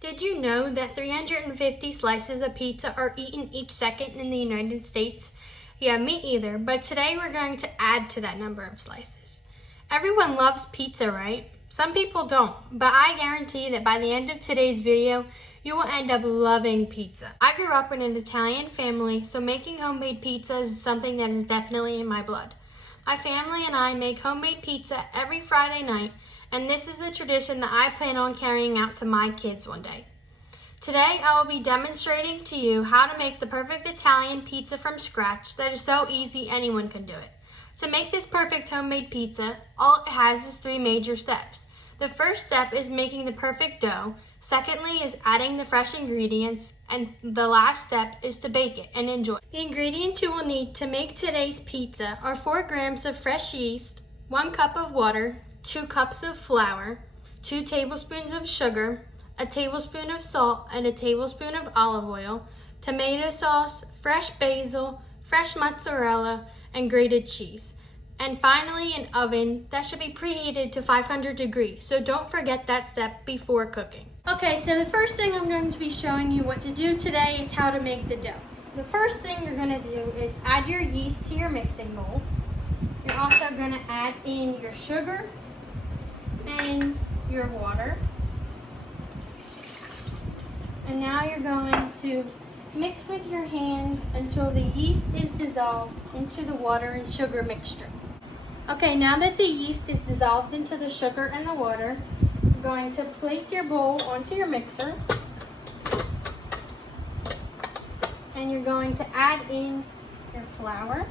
Did you know that 350 slices of pizza are eaten each second in the United States? Yeah, me either, but today we're going to add to that number of slices. Everyone loves pizza, right? Some people don't, but I guarantee that by the end of today's video, you will end up loving pizza. I grew up in an Italian family, so making homemade pizza is something that is definitely in my blood. My family and I make homemade pizza every Friday night, and this is a tradition that I plan on carrying out to my kids one day. Today, I will be demonstrating to you how to make the perfect Italian pizza from scratch that is so easy anyone can do it. To make this perfect homemade pizza, all it has is 3 major steps. The first step is making the perfect dough. Secondly is adding the fresh ingredients. And the last step is to bake it and enjoy. The ingredients you will need to make today's pizza are 4 grams of fresh yeast, 1 cup of water, 2 cups of flour, 2 tablespoons of sugar, a tablespoon of salt and a tablespoon of olive oil, tomato sauce, fresh basil, fresh mozzarella, and grated cheese. And finally, an oven that should be preheated to 500 degrees, so don't forget that step before cooking. Okay, so the first thing I'm going to be showing you what to do today is how to make the dough. The first thing you're going to do is add your yeast to your mixing bowl. You're also going to add in your sugar and your water. And now you're going to mix with your hands until the yeast is dissolved into the water and sugar mixture. Okay, now that the yeast is dissolved into the sugar and the water, you're going to place your bowl onto your mixer. And you're going to add in your flour.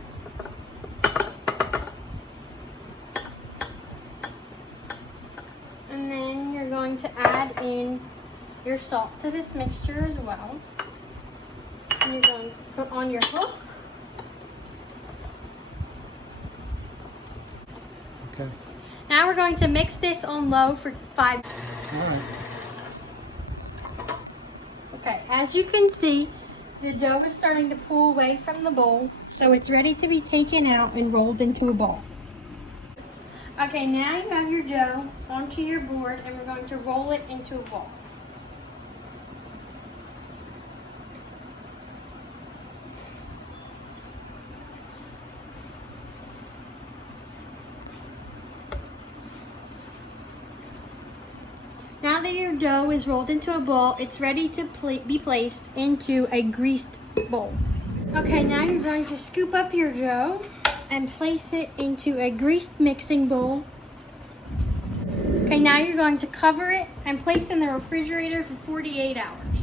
And then you're going to add in your salt to this mixture as well. And you're going to put on your hook. Okay. Now we're going to mix this on low for 5 minutes. All right. Okay, as you can see, the dough is starting to pull away from the bowl, so it's ready to be taken out and rolled into a ball. Okay, now you have your dough onto your board and we're going to roll it into a ball. Now that your dough is rolled into a ball, it's ready to be placed into a greased bowl. Okay, now you're going to scoop up your dough and place it into a greased mixing bowl. Okay, now you're going to cover it and place it in the refrigerator for 48 hours.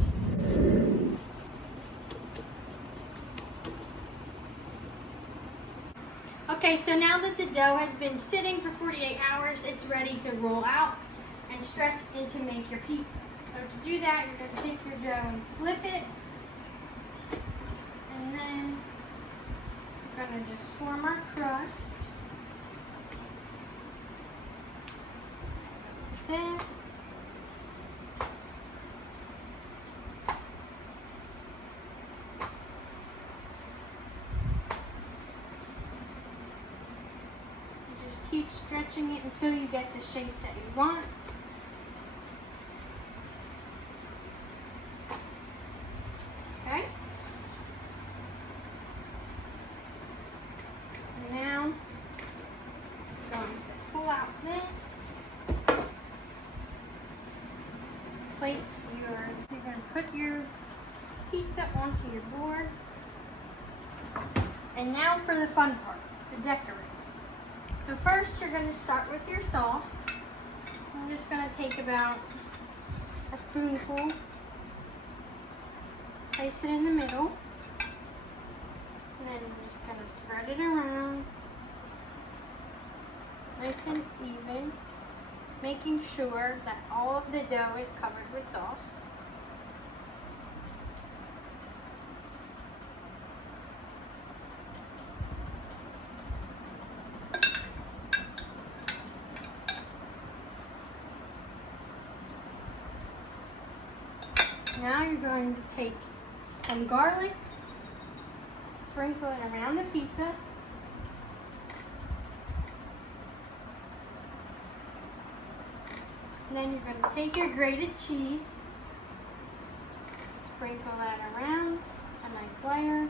Okay, so now that the dough has been sitting for 48 hours, it's ready to roll out and stretch and to make your pizza. So to do that, you're going to take your dough and flip it, and then we're going to just form our crust. Like this. You just keep stretching it until you get the shape that you want. Okay. And now I'm going to pull out this. You're going to put your pizza onto your board. And now for the fun part, the decorate. So first you're going to start with your sauce. I'm just going to take about a spoonful. Place it in the middle, and then we're just going to spread it around, nice and even, making sure that all of the dough is covered with sauce. Now you're going to take some garlic, sprinkle it around the pizza, and then you're going to take your grated cheese sprinkle that around, a nice layer.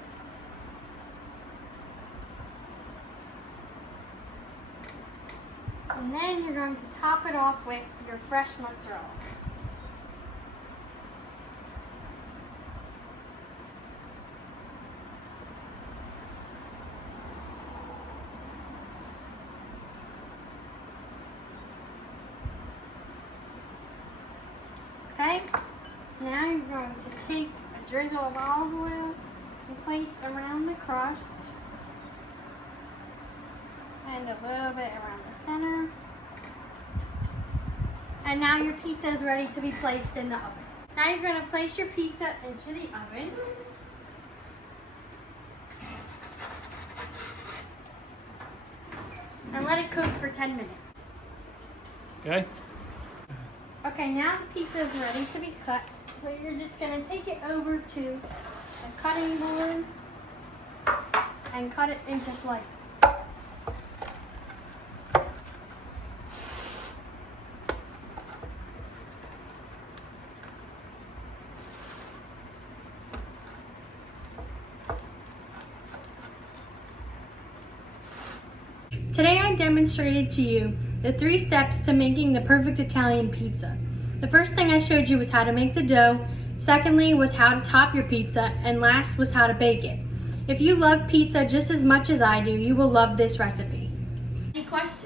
And then you're going to top it off with your fresh mozzarella. Okay, now you're going to take a drizzle of olive oil and place around the crust and a little bit around the center. And now your pizza is ready to be placed in the oven. Now you're going to place your pizza into the oven. And let it cook for 10 minutes. Okay. Okay, now the pizza is ready to be cut. So you're just going to take it over to a cutting board and cut it into slices. Today I demonstrated to you the 3 steps to making the perfect Italian pizza. The first thing I showed you was how to make the dough, secondly was how to top your pizza, and last was how to bake it. If you love pizza just as much as I do, you will love this recipe. Any questions?